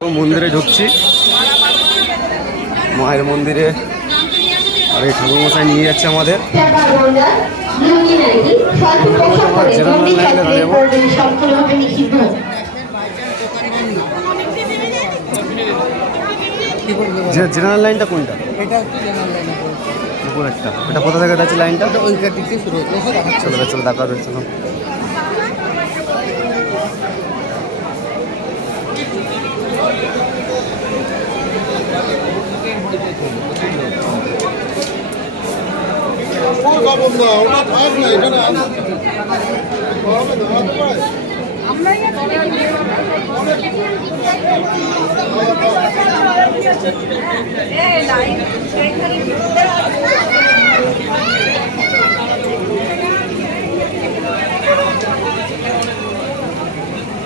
মন্দিরে ঢুকছি, মায়ের মন্দিরে। আর এই ঠাকুরমশাই নিয়ে যাচ্ছে আমাদের। জেনারেল লাইনটা কোনটা? উপরেরটা। এটা কোথা থেকে যাচ্ছে লাইনটা? চলো চলো দেখাবে। চলো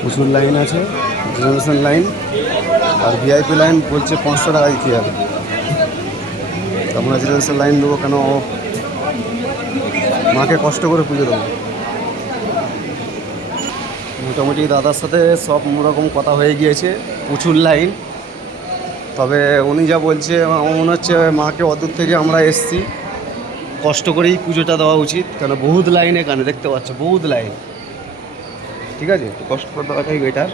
প্রচুর লাইন আছে, রিজার্ভেশন লাইন। আর ভিআইপি লাইন বলছে 500 টাকা দিতে হবে। আমরা রিজার্ভেশন লাইন দেবো কেন? মাকে কষ্ট করে পুজো দেবো। মোটামুটি দাদার সাথে সব রকম কথা হয়ে গিয়েছে। প্রচুর লাইন, তবে উনি যা বলছে আমার মনে হচ্ছে মাকে অদূর থেকে আমরা এসছি, কষ্ট করেই পুজোটা দেওয়া উচিত। কেন বহুত লাইন, এখানে দেখতে পাচ্ছ বহুত লাইন। ঠিক আছে, একটু কষ্ট করে দেওয়াটাই বেটার।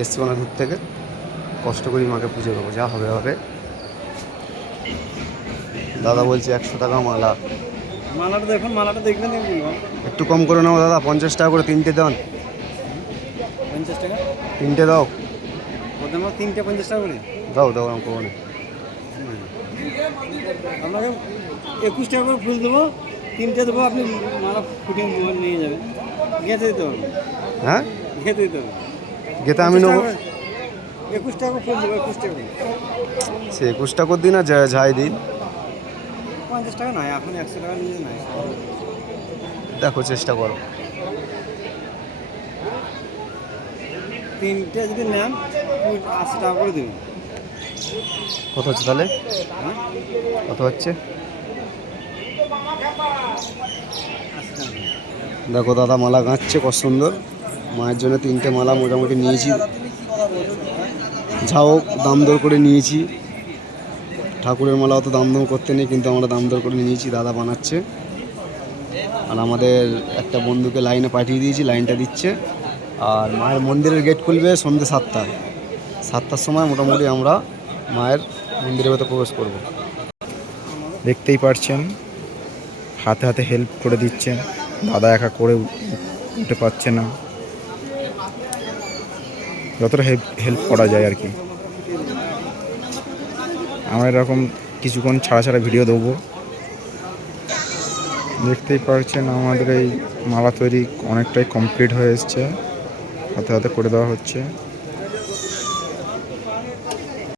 এসছি অনেক দূর থেকে, কষ্ট করেই মাকে পুজো দেবো, যা হবে হবে। দাদা বলছে 100 টাকা মালা। মালাটা দেখুন, মালাটা দেখবেন, একটু কম করে নাও দাদা, 50 টাকা করে তিনটে দেন। 50 টাকা তিনটে দাও। ওদের মধ্যে 3টে 50 টাকা করে দাও দাও, আমি করবো না। আপনাকে 21 টাকা করে ফুল দেবো, 3টে দেবো, আপনি মালা ফুটিয়ে নিয়ে যাবেন। গেঁথে দিতে হবে। হ্যাঁ, গেঁথে দিতে হবে। গেতে আমি নেবো। 21 টাকা ফুল দেবো, 21 টাকা। সে 21 টাকা দিন না যাই দিন। 50 টাকা নয়, এখন 100 টাকা নিয়ে নাই। দেখো চেষ্টা করো। 3টে যদি নেন 80 টাকা করে দেবেন। কত হচ্ছে তাহলে? হ্যাঁ, কত হচ্ছে? 80 টাকা। দেখো দাদা মালা গাঁচ্ছে কত সুন্দর। মায়ের জন্য 3টে মালা মোটামুটি নিয়েছি, যাও দাম দর করে নিয়েছি। ঠাকুরের মালা অত দাম দর করতে নেই, কিন্তু আমরা দাম দর করে নিয়েছি। দাদা বানাচ্ছে, আর আমাদের একটা বন্ধুকে লাইনে পাঠিয়ে দিয়েছি, লাইনটা দিচ্ছে। আর মায়ের মন্দিরের গেট খুলবে সন্ধ্যে 7টায়। 7টার সময় মোটামুটি আমরা মায়ের মন্দিরের ভেতরে প্রবেশ করব। দেখতেই পারছেন, হাতে হাতে হেল্প করে দিচ্ছেন। দাদা একা করে উঠে পাচ্ছে না, যতটা হেল্প করা যায় আর কি। আমরা এরকম কিছুক্ষণ ছাড়া ছাড়া ভিডিও দেবো। দেখতেই পারছেন আমাদের এই মালা তৈরি অনেকটাই কমপ্লিট হয়ে এসছে, হাতে হাতে করে দেওয়া হচ্ছে।